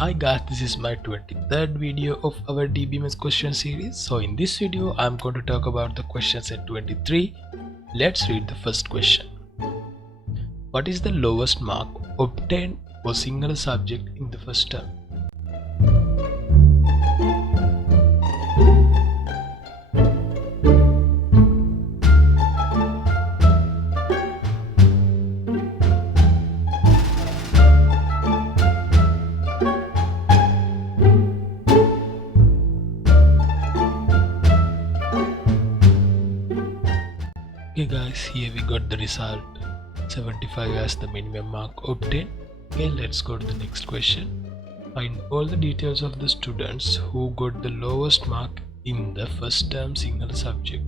Hi guys, this is my 23rd video of our DBMS question series. So in this video I'm going to talk about the question set 23. Let's read the first question. What is the lowest mark obtained for single subject in the first term? Okay guys, here we got the result. 75 as the minimum mark obtained. Okay, let's go to the next question. Find all the details of the students who got the lowest mark in the first term single subject.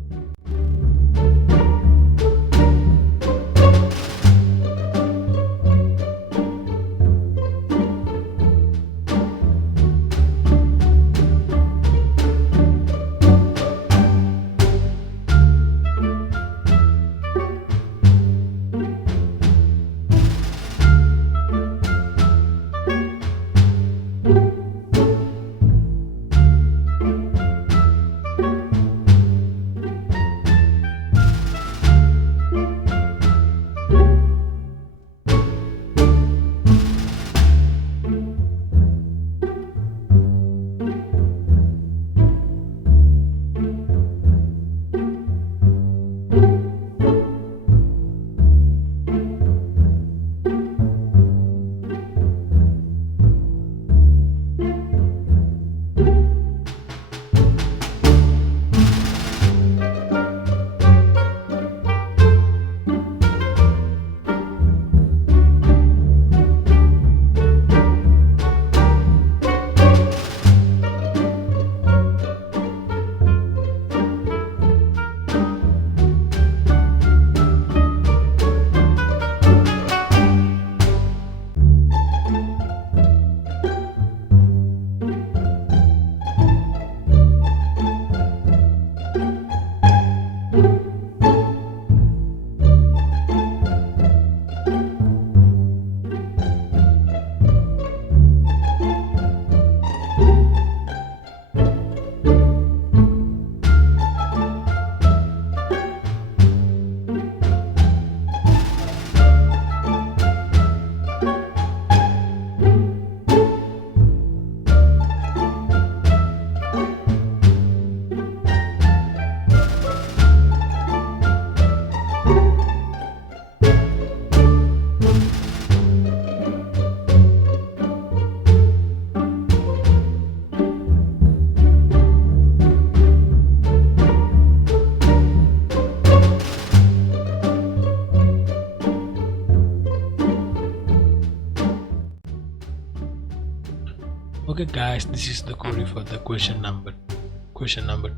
Okay guys, this is the query for the question number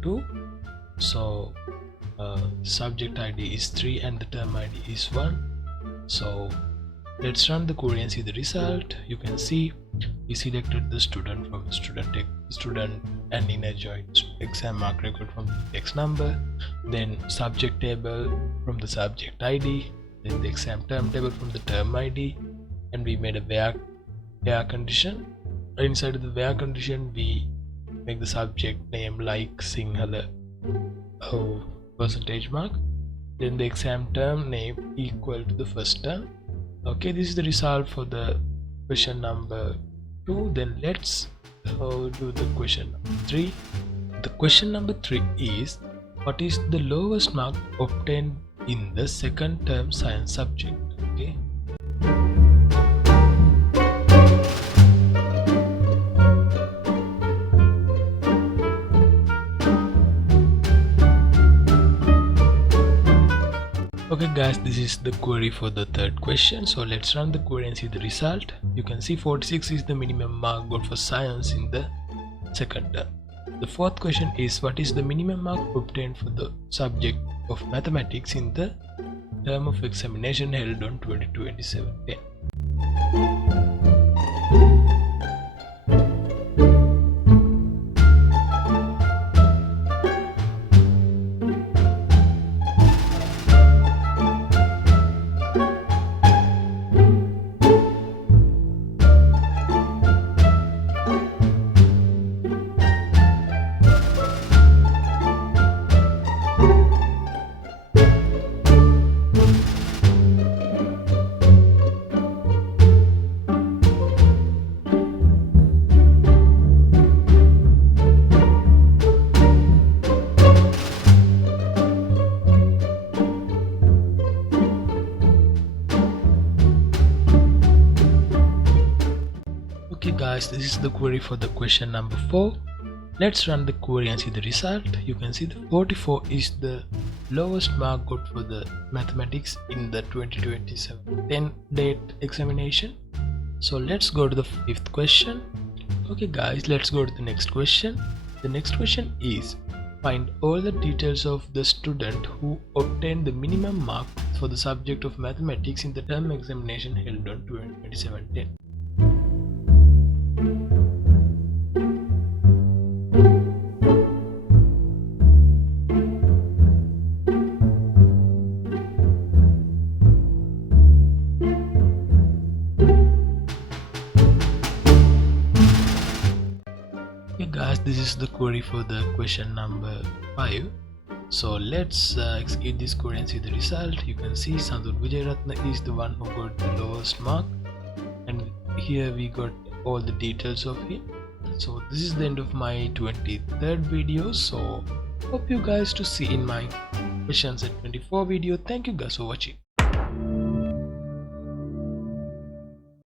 2. So subject ID is 3 and the term ID is 1. So let's run the query and see the result. You can see we selected the student from student and inner joint exam mark record from the text number, then subject table from the subject ID, then the exam term table from the term ID, and we made a where condition. Inside of the where condition we make the subject name like Sinhala percentage mark, then the exam term name equal to the first term. Okay, this is the result for the question number 2. Then let's do the question number 3. The question number 3 is, what is the lowest mark obtained in the second term science subject? Okay. Okay guys, this is the query for the third question. So let's run the query and see the result. You can see 46 is the minimum mark got for science in the second term. The fourth question is, what is the minimum mark obtained for the subject of mathematics in the term of examination held on 22/27/10? guys, this is the query for the question number 4. Let's run the query and see the result. You can see the 44 is the lowest mark got for the mathematics in the 2027 10 date examination. So let's go to the 5th question. Okay guys, let's go to the next question. The next question is, find all the details of the student who obtained the minimum mark for the subject of mathematics in the term examination held on 2027-10. Okay guys, this is the query for the question number 5. So let's execute this query and see the result. You can see Sandur Vijayratna is the one who got the lowest mark, and here we got all the details of him. So this is the end of my 23rd video. So hope you guys to see in my questions at 24 video. Thank you guys for watching.